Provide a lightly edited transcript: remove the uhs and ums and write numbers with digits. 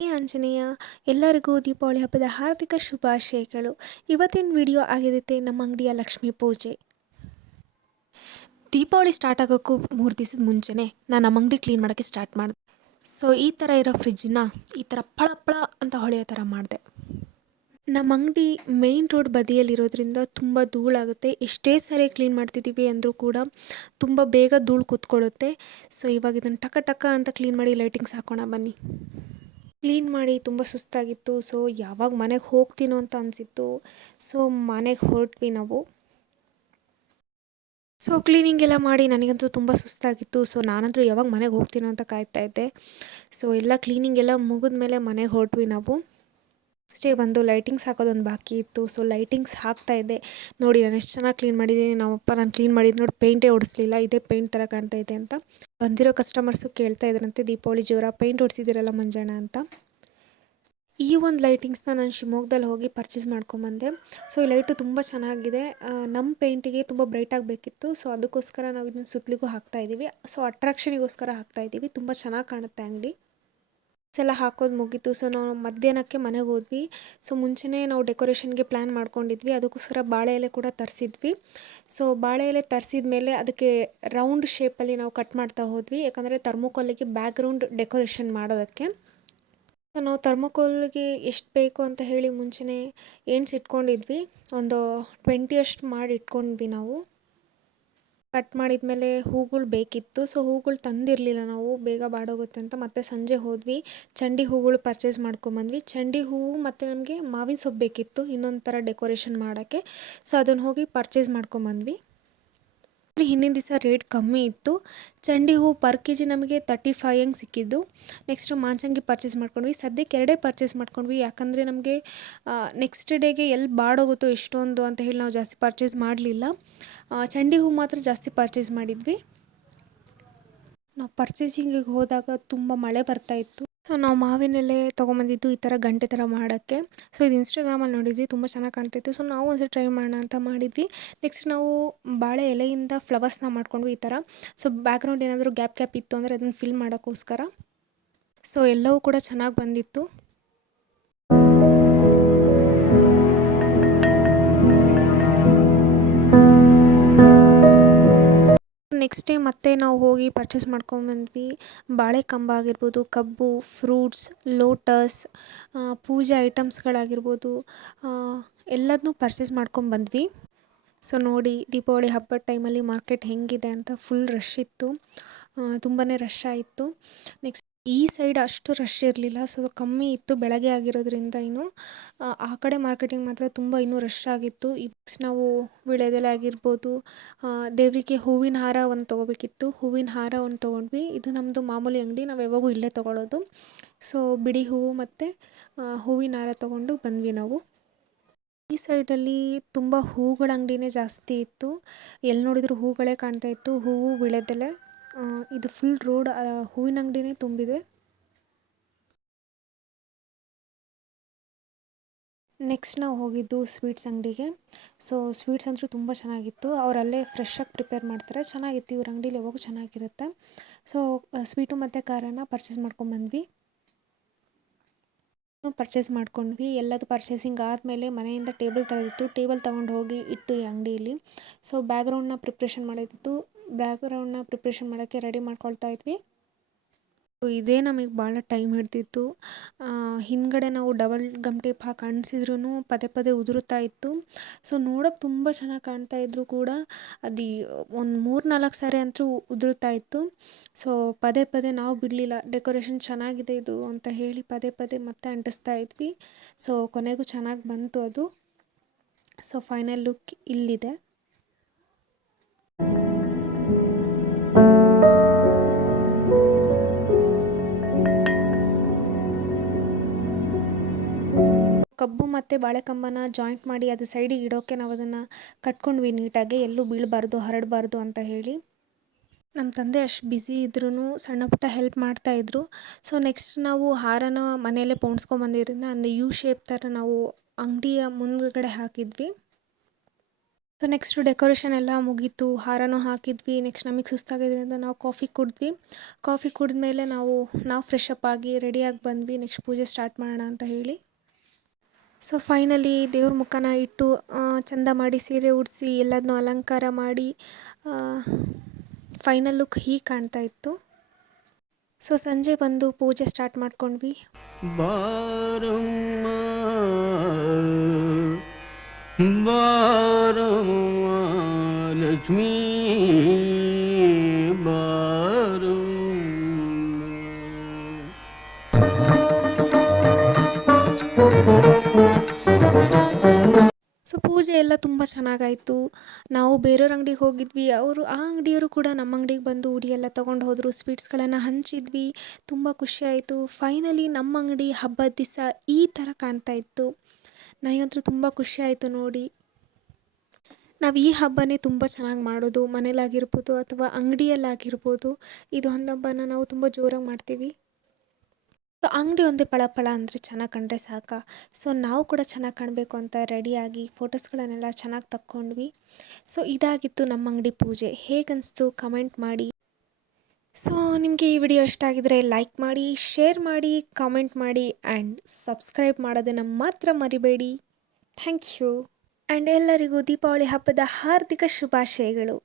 ಹೇ ಆಂಜನೇಯ, ಎಲ್ಲರಿಗೂ ದೀಪಾವಳಿ ಹಬ್ಬದ ಹಾರ್ದಿಕ ಶುಭಾಶಯಗಳು. ಇವತ್ತಿನ ವಿಡಿಯೋ ಆಗಿರುತ್ತೆ ನಮ್ಮ ಅಂಗಡಿಯ ಲಕ್ಷ್ಮೀ ಪೂಜೆ. ದೀಪಾವಳಿ ಸ್ಟಾರ್ಟ್ ಆಗೋಕ್ಕೂ 3 ದಿವಸದ ಮುಂಚೆನೇ ನಾನು ನಮ್ಮ ಅಂಗಡಿ ಕ್ಲೀನ್ ಮಾಡೋಕ್ಕೆ ಸ್ಟಾರ್ಟ್ ಮಾಡಿದೆ. ಸೊ ಈ ಥರ ಇರೋ ಫ್ರಿಜ್ಜನ್ನ ಈ ಥರ ಫಳ ಫಳ ಅಂತ ಹೊಳೆಯೋ ಥರ ಮಾಡಿದೆ. ನಮ್ಮ ಅಂಗಡಿ ಮೇಯ್ನ್ ರೋಡ್ ಬದಿಯಲ್ಲಿರೋದ್ರಿಂದ ತುಂಬ ಧೂಳಾಗುತ್ತೆ. ಎಷ್ಟೇ ಸರಿ ಕ್ಲೀನ್ ಮಾಡ್ತಿದ್ದೀವಿ ಅಂದರೂ ಕೂಡ ತುಂಬ ಬೇಗ ಧೂಳು ಕೂತ್ಕೊಳ್ಳುತ್ತೆ. ಸೊ ಇವಾಗ ಇದನ್ನು ಟಕ ಟಕ ಅಂತ ಕ್ಲೀನ್ ಮಾಡಿ ಲೈಟಿಂಗ್ಸ್ ಹಾಕೋಣ ಬನ್ನಿ. ಕ್ಲೀನ್ ಮಾಡಿ ತುಂಬ ಸುಸ್ತಾಗಿತ್ತು. ಸೊ ಯಾವಾಗ ಮನೆಗೆ ಹೋಗ್ತೀನೋ ಅಂತ ಅನಿಸಿತ್ತು. ಸೊ ಮನೆಗೆ ಹೊರಟ್ವಿ ನಾವು. ಸೊ ಕ್ಲೀನಿಂಗ್ ಎಲ್ಲ ಮಾಡಿ ನನಗಂತೂ ತುಂಬ ಸುಸ್ತಾಗಿತ್ತು. ಸೊ ನಾನಂತೂ ಯಾವಾಗ ಮನೆಗೆ ಹೋಗ್ತೀನೋ ಅಂತ ಕಾಯ್ತಾ ಇದ್ದೆ. ಸೊ ಎಲ್ಲ ಕ್ಲೀನಿಂಗ್ ಎಲ್ಲ ಮುಗಿದ ಮೇಲೆ ಮನೆಗೆ ಹೊರಟ್ವಿ ನಾವು. ಅಷ್ಟೇ ಬಂದು ಲೈಟಿಂಗ್ಸ್ ಹಾಕೋದೊಂದು ಬಾಕಿ ಇತ್ತು. ಸೊ ಲೈಟಿಂಗ್ಸ್ ಹಾಕ್ತಾ ಇದ್ದೆ. ನೋಡಿ ನಾನು ಎಷ್ಟು ಚೆನ್ನಾಗಿ ಕ್ಲೀನ್ ಮಾಡಿದ್ದೀನಿ. ನಮ್ಮಪ್ಪ ನಾನು ಕ್ಲೀನ್ ಮಾಡಿದ್ದು ನೋಡಿ ಪೇಂಟೇ ಹೊಡಿಸ್ಲಿಲ್ಲ, ಇದೇ ಪೇಂಟ್ ಥರ ಕಾಣ್ತಾ ಇದೆ ಅಂತ. ಬಂದಿರೋ ಕಸ್ಟಮರ್ಸು ಕೇಳ್ತಾ ಇದ್ರಂತೆ, ದೀಪಾವಳಿ ಜೋರ ಪೇಂಟ್ ಹೊಡಿಸಿದ್ದೀರಲ್ಲ ಮಂಜಣ್ಣ ಅಂತ. ಈ ಒಂದು ಲೈಟಿಂಗ್ಸ್ನ ನಾನು ಶಿವಮೊಗ್ಗದಲ್ಲಿ ಹೋಗಿ ಪರ್ಚೇಸ್ ಮಾಡ್ಕೊಂಬಂದೆ. ಸೊ ಈ ಲೈಟು ತುಂಬ ಚೆನ್ನಾಗಿದೆ. ನಮ್ಮ ಪೇಂಟಿಗೆ ತುಂಬ ಬ್ರೈಟಾಗಿ ಬೇಕಿತ್ತು. ಸೊ ಅದಕ್ಕೋಸ್ಕರ ನಾವು ಇದನ್ನ ಸುತ್ತಲಿಗೂ ಹಾಕ್ತಾಯಿದ್ದೀವಿ. ಸೊ ಅಟ್ರಾಕ್ಷನಿಗೋಸ್ಕರ ಹಾಕ್ತಾಯಿದ್ದೀವಿ. ತುಂಬ ಚೆನ್ನಾಗಿ ಕಾಣುತ್ತೆ ಅಂಗಡಿ. ಎಲ್ಲ ಹಾಕೋದು ಮುಗೀತು. ಸೊ ನಾವು ಮಧ್ಯಾಹ್ನಕ್ಕೆ ಮನೆಗೆ ಹೋದ್ವಿ. ಸೊ ಮುಂಚೆನೇ ನಾವು ಡೆಕೋರೇಷನ್ಗೆ ಪ್ಲ್ಯಾನ್ ಮಾಡ್ಕೊಂಡಿದ್ವಿ. ಅದಕ್ಕೋಸ್ಕರ ಬಾಳೆ ಎಲೆ ಕೂಡ ತರಿಸಿದ್ವಿ. ಸೊ ಬಾಳೆ ಎಲೆ ತರಿಸಿದ ಮೇಲೆ ಅದಕ್ಕೆ ರೌಂಡ್ ಶೇಪಲ್ಲಿ ನಾವು ಕಟ್ ಮಾಡ್ತಾ ಹೋದ್ವಿ. ಯಾಕಂದರೆ ಥರ್ಮೋಕೋಲಿಗೆ ಬ್ಯಾಕ್ಗ್ರೌಂಡ್ ಡೆಕೋರೇಷನ್ ಮಾಡೋದಕ್ಕೆ. ಸೊ ನಾವು ಥರ್ಮೋಕೋಲ್ಗೆ ಎಷ್ಟು ಬೇಕು ಅಂತ ಹೇಳಿ ಮುಂಚೆನೇ ಎಣಿಸಿಟ್ಕೊಂಡಿದ್ವಿ. ಒಂದು 20 ಅಷ್ಟು ಮಾಡಿ ಇಟ್ಕೊಂಡ್ವಿ ನಾವು. ಕಟ್ ಮಾಡಿದ್ಮೇಲೆ ಹೂಗಳು ಬೇಕಿತ್ತು. ಸೊ ಹೂಗಳು ತಂದಿರಲಿಲ್ಲ ನಾವು, ಬೇಗ ಬಾಡೋಗುತ್ತೆ ಅಂತ. ಮತ್ತೆ ಸಂಜೆ ಹೋದ್ವಿ, ಚಂಡಿ ಹೂಗಳು ಪರ್ಚೇಸ್ ಮಾಡ್ಕೊಂಬಂದ್ವಿ. ಚಂಡಿ ಹೂವು ಮತ್ತು ನಮಗೆ ಮಾವಿನ ಸೊಪ್ಪು ಬೇಕಿತ್ತು ಇನ್ನೊಂದು ಥರ ಡೆಕೋರೇಷನ್ ಮಾಡೋಕ್ಕೆ. ಸೊ ಅದನ್ನು ಹೋಗಿ ಪರ್ಚೇಸ್ ಮಾಡ್ಕೊಂಬಂದ್ವಿ. ಹಿಂದಿನ ದಿವಸ ರೇಟ್ ಕಮ್ಮಿ ಇತ್ತು. ಚಂಡಿ ಹೂವು ಪರ್ ಕೆಜಿ ನಮಗೆ 35 ಹಂಗೆ ಸಿಕ್ಕಿದ್ದು. ನೆಕ್ಸ್ಟು ಮಾಂಚಂಗಿ ಪರ್ಚೇಸ್ ಮಾಡ್ಕೊಂಡ್ವಿ. ಸದ್ಯಕ್ಕೆ 2 ಪರ್ಚೇಸ್ ಮಾಡ್ಕೊಂಡ್ವಿ. ಯಾಕಂದರೆ ನಮಗೆ ನೆಕ್ಸ್ಟ್ ಡೇಗೆ ಎಲ್ಲಿ ಬಾಡೋಗುತ್ತೋ ಇಷ್ಟೊಂದು ಅಂತ ಹೇಳಿ ನಾವು ಜಾಸ್ತಿ ಪರ್ಚೇಸ್ ಮಾಡಲಿಲ್ಲ. ಚಂಡಿ ಹೂವು ಮಾತ್ರ ಜಾಸ್ತಿ ಪರ್ಚೇಸ್ ಮಾಡಿದ್ವಿ. ನಾವು ಪರ್ಚೇಸಿಂಗಿಗೆ ಹೋದಾಗ ತುಂಬ ಮಳೆ ಬರ್ತಾಯಿತ್ತು. ಸೊ ನಾವು ಮಾವಿನೆಲೆ ತೊಗೊಂಬಂದಿದ್ದು ಈ ಥರ ಗಂಟೆ ಥರ ಮಾಡೋಕ್ಕೆ. ಸೊ ಇದು ಇನ್ಸ್ಟಾಗ್ರಾಮಲ್ಲಿ ನೋಡಿದ್ವಿ, ತುಂಬ ಚೆನ್ನಾಗಿ ಕಾಣ್ತಿತ್ತು. ಸೊ ನಾವು ಒಂದ್ಸರಿ ಟ್ರೈ ಮಾಡೋಣ ಅಂತ ಮಾಡಿದ್ವಿ. ನೆಕ್ಸ್ಟ್ ನಾವು ಬಾಳೆ ಎಲೆಯಿಂದ ಫ್ಲವರ್ಸ್ನ ಮಾಡ್ಕೊಂಡ್ವಿ ಈ ಥರ. ಸೊ ಬ್ಯಾಕ್ಗ್ರೌಂಡ್ ಏನಾದರೂ ಗ್ಯಾಪ್ ಇತ್ತು ಅಂದರೆ ಅದನ್ನು ಫಿಲ್ ಮಾಡೋಕ್ಕೋಸ್ಕರ. ಸೊ ಎಲ್ಲವೂ ಕೂಡ ಚೆನ್ನಾಗಿ ಬಂದಿತ್ತು. ನೆಕ್ಸ್ಟ್ ಡೇ ಮತ್ತೆ ನಾವು ಹೋಗಿ ಪರ್ಚೇಸ್ ಮಾಡ್ಕೊಂಬಂದ್ವಿ. ಬಾಳೆ ಕಂಬ ಆಗಿರ್ಬೋದು, ಕಬ್ಬು, ಫ್ರೂಟ್ಸ್, ಲೋಟಸ್, ಪೂಜೆ ಐಟಮ್ಸ್ಗಳಾಗಿರ್ಬೋದು, ಎಲ್ಲದನ್ನೂ ಪರ್ಚೇಸ್ ಮಾಡ್ಕೊಂಬಂದ್ವಿ. ಸೊ ನೋಡಿ ದೀಪಾವಳಿ ಹಬ್ಬದ ಟೈಮಲ್ಲಿ ಮಾರ್ಕೆಟ್ ಹೆಂಗಿದೆ ಅಂತ. ಫುಲ್ ರಶ್ ಇತ್ತು, ತುಂಬಾ ರಶ್ ಆಯಿತು. ನೆಕ್ಸ್ಟ್ ಈ ಸೈಡ್ ಅಷ್ಟು ರಶ್ ಇರಲಿಲ್ಲ. ಸೊ ಕಮ್ಮಿ ಇತ್ತು, ಬೆಳಗ್ಗೆ ಆಗಿರೋದ್ರಿಂದ. ಇನ್ನು ಆ ಕಡೆ ಮಾರ್ಕೆಟಿಂಗ್ ಮಾತ್ರ ತುಂಬ ಇನ್ನೂ ರಶ್ ಆಗಿತ್ತು. ನಾವು ವೀಳ್ಯದೆಲೆ ಆಗಿರ್ಬೋದು, ದೇವರಿಗೆ ಹೂವಿನ ಹಾರ ಒಂದು ತೊಗೋಬೇಕಿತ್ತು. ಹೂವಿನ ಹಾರ ಒಂದು ತೊಗೊಂಡ್ವಿ. ಇದು ನಮ್ಮದು ಮಾಮೂಲಿ ಅಂಗಡಿ, ನಾವು ಯಾವಾಗೂ ಇಲ್ಲೇ ತೊಗೊಳ್ಳೋದು. ಸೊ ಬಿಡಿ ಹೂವು ಮತ್ತು ಹೂವಿನ ಹಾರ ತೊಗೊಂಡು ಬಂದ್ವಿ ನಾವು. ಈ ಸೈಡಲ್ಲಿ ತುಂಬ ಹೂಗಳ ಅಂಗಡಿನೇ ಜಾಸ್ತಿ ಇತ್ತು. ಎಲ್ಲಿ ನೋಡಿದರೂ ಹೂಗಳೇ ಕಾಣ್ತಾ ಇತ್ತು. ಹೂವು, ವೀಳ್ಯದೆಲೆ, ಇದು ಫುಲ್ ರೋಡ್ ಹೂವಿನ ಅಂಗಡಿನೇ ತುಂಬಿದೆ. ನೆಕ್ಸ್ಟ್ ನಾವು ಹೋಗಿದ್ದು ಸ್ವೀಟ್ಸ್ ಅಂಗಡಿಗೆ. ಸೊ ಸ್ವೀಟ್ಸ್ ಅಂತೂ ತುಂಬ ಚೆನ್ನಾಗಿತ್ತು. ಅವರಲ್ಲೇ ಫ್ರೆಶ್ಶಾಗಿ ಪ್ರಿಪೇರ್ ಮಾಡ್ತಾರೆ, ಚೆನ್ನಾಗಿತ್ತು. ಇವ್ರ ಅಂಗಡೀಲಿ ಯಾವಾಗೂ ಚೆನ್ನಾಗಿರುತ್ತೆ. ಸೊ ಸ್ವೀಟು ಮತ್ತು ಖಾರನ ಪರ್ಚೇಸ್ ಮಾಡ್ಕೊಂಬಂದ್ವಿ. ಪರ್ಚೇಸ್ ಮಾಡ್ಕೊಂಡ್ವಿ. ಎಲ್ಲದು ಪರ್ಚೇಸಿಂಗ್ ಆದಮೇಲೆ ಮನೆಯಿಂದ ಟೇಬಲ್ ತರೋದಿತ್ತು. ಟೇಬಲ್ ತೊಗೊಂಡು ಹೋಗಿ ಇಟ್ಟು ಈ ಅಂಗಡಿಯಲ್ಲಿ. ಸೊ ಬ್ಯಾಕ್ಗ್ರೌಂಡ್ನ ಪ್ರಿಪ್ರೇಷನ್ ಮಾಡೋದಿತ್ತು. ಬ್ಯಾಕ್ಗ್ರೌಂಡ್ನ ಪ್ರಿಪ್ರೇಷನ್ ಮಾಡೋಕ್ಕೆ ರೆಡಿ ಮಾಡ್ಕೊಳ್ತಾ ಇದ್ವಿ. ಇದೇ ನಮಗೆ ಭಾಳ ಟೈಮ್ ಹಿಡಿದಿತ್ತು. ಹಿಂದ್ಗಡೆ ನಾವು ಡಬಲ್ ಗಮ್ ಟೇಪ್ ಹಾಕಿ ಅಂಟಿಸಿದ್ರೂ ಪದೇ ಪದೇ ಉದುರುತ್ತಾ ಇತ್ತು. ಸೊ ನೋಡೋಕೆ ತುಂಬ ಚೆನ್ನಾಗಿ ಕಾಣ್ತಾ ಇದ್ದರೂ ಕೂಡ ಅದು ಒಂದು 3-4 ಸಾರಿ ಅಂತೂ ಉದುರುತ್ತಾ ಇತ್ತು. ಸೊ ಪದೇ ಪದೇ ನಾವು ಬಿಡಲಿಲ್ಲ, ಡೆಕೋರೇಷನ್ ಚೆನ್ನಾಗಿದೆ ಇದು ಅಂತ ಹೇಳಿ ಪದೇ ಪದೇ ಮತ್ತೆ ಅಂಟಿಸ್ತಾ ಇದ್ವಿ. ಸೊ ಕೊನೆಗೂ ಚೆನ್ನಾಗಿ ಬಂತು ಅದು. ಸೊ ಫೈನಲ್ ಲುಕ್ ಇಲ್ಲಿದೆ. ಕಬ್ಬು ಮತ್ತು ಬಾಳೆಕಂಬನ ಜಾಯಿಂಟ್ ಮಾಡಿ ಅದು ಸೈಡಿಗೆ ಇಡೋಕ್ಕೆ ನಾವು ಅದನ್ನು ಕಟ್ಕೊಂಡ್ವಿ ನೀಟಾಗಿ, ಎಲ್ಲೂ ಬೀಳಬಾರ್ದು, ಹರಡಬಾರ್ದು ಅಂತ ಹೇಳಿ. ನಮ್ಮ ತಂದೆ ಅಷ್ಟು ಬ್ಯುಸಿ ಇದ್ರೂ ಸಣ್ಣ ಪುಟ್ಟ ಹೆಲ್ಪ್ ಮಾಡ್ತಾಯಿದ್ರು. ಸೊ ನೆಕ್ಸ್ಟ್ ನಾವು ಹಾರನ ಮನೆಯಲ್ಲೇ ಪೋಣಿಸ್ಕೊಂಬಂದಿರೋದ್ರಿಂದ ಒಂದು ಯು ಶೇಪ್ ಥರ ನಾವು ಅಂಗಡಿಯ ಮುಂದುಗಡೆ ಹಾಕಿದ್ವಿ. ಸೊ ನೆಕ್ಸ್ಟು ಡೆಕೋರೇಷನ್ ಎಲ್ಲ ಮುಗೀತು, ಹಾರನೂ ಹಾಕಿದ್ವಿ. ನೆಕ್ಸ್ಟ್ ನಮಗೆ ಸುಸ್ತಾಗಿದ್ದರಿಂದ ನಾವು ಕಾಫಿ ಕುಡಿದ್ವಿ. ಕಾಫಿ ಕುಡಿದ್ಮೇಲೆ ನಾವು ಫ್ರೆಶ್ ಅಪ್ ಆಗಿ ರೆಡಿಯಾಗಿ ಬಂದ್ವಿ ನೆಕ್ಸ್ಟ್ ಪೂಜೆ ಸ್ಟಾರ್ಟ್ ಮಾಡೋಣ ಅಂತ ಹೇಳಿ. ಸೊ ಫೈನಲಿ ದೇವ್ರ ಮುಖನ ಇಟ್ಟು ಚಂದ ಮಾಡಿ ಸೀರೆ ಉಡಿಸಿ ಎಲ್ಲದನ್ನೂ ಅಲಂಕಾರ ಮಾಡಿ ಫೈನಲ್ ಲುಕ್ ಹೀಗೆ ಕಾಣ್ತಾ ಇತ್ತು. ಸೊ ಸಂಜೆ ಬಂದು ಪೂಜೆ ಸ್ಟಾರ್ಟ್ ಮಾಡ್ಕೊಂಡ್ವಿ. ಬಾರಮ್ಮ ಬಾರಮ್ಮ ಲಕ್ಷ್ಮೀ ಬಾರಮ್ಮ. ಸೊ ಪೂಜೆ ಎಲ್ಲ ತುಂಬ ಚೆನ್ನಾಗಾಯಿತು. ನಾವು ಬೇರೆಯವ್ರ ಅಂಗಡಿಗೆ ಹೋಗಿದ್ವಿ, ಆ ಅಂಗಡಿಯವರು ಕೂಡ ನಮ್ಮ ಅಂಗಡಿಗೆ ಬಂದು ಉಡಿ ಎಲ್ಲ ತೊಗೊಂಡು ಹೋದರು. ಸ್ವೀಟ್ಸ್ಗಳನ್ನು ಹಂಚಿದ್ವಿ, ತುಂಬ ಖುಷಿಯಾಯಿತು. ಫೈನಲಿ ನಮ್ಮ ಅಂಗಡಿ ಹಬ್ಬದ ದಿವಸ ಈ ಥರ ಕಾಣ್ತಾ ಇತ್ತು. ನನಗಂತೂ ತುಂಬ ಖುಷಿಯಾಯಿತು ನೋಡಿ. ನಾವು ಈ ಹಬ್ಬನೇ ತುಂಬ ಚೆನ್ನಾಗಿ ಮಾಡೋದು, ಮನೇಲಾಗಿರ್ಬೋದು ಅಥವಾ ಅಂಗಡಿಯಲ್ಲಾಗಿರ್ಬೋದು. ಇದು ಒಂದು ಹಬ್ಬನ ನಾವು ತುಂಬ ಜೋರಾಗಿ ಮಾಡ್ತೀವಿ. ಸೊ ಅಂಗಡಿ ಒಂದೇ ಪಳ ಅಂದರೆ ಚೆನ್ನಾಗಿ ಕಂಡ್ರೆ ಸಾಕ. ಸೊ ನಾವು ಕೂಡ ಚೆನ್ನಾಗಿ ಕಾಣಬೇಕು ಅಂತ ರೆಡಿಯಾಗಿ ಫೋಟೋಸ್ಗಳನ್ನೆಲ್ಲ ಚೆನ್ನಾಗಿ ತಕ್ಕೊಂಡ್ವಿ. ಸೊ ಇದಾಗಿತ್ತು ನಮ್ಮ ಅಂಗಡಿ ಪೂಜೆ. ಹೇಗನ್ನಿಸ್ತು ಕಮೆಂಟ್ ಮಾಡಿ. ಸೊ ನಿಮಗೆ ಈ ವಿಡಿಯೋ ಇಷ್ಟ ಆಗಿದರೆ ಲೈಕ್ ಮಾಡಿ, ಶೇರ್ ಮಾಡಿ, ಕಾಮೆಂಟ್ ಮಾಡಿ ಆ್ಯಂಡ್ ಸಬ್ಸ್ಕ್ರೈಬ್ ಮಾಡೋದನ್ನು ಮಾತ್ರ ಮರಿಬೇಡಿ. Thank you. ಆ್ಯಂಡ್ ಎಲ್ಲರಿಗೂ ದೀಪಾವಳಿ ಹಬ್ಬದ ಹಾರ್ದಿಕ ಶುಭಾಶಯಗಳು.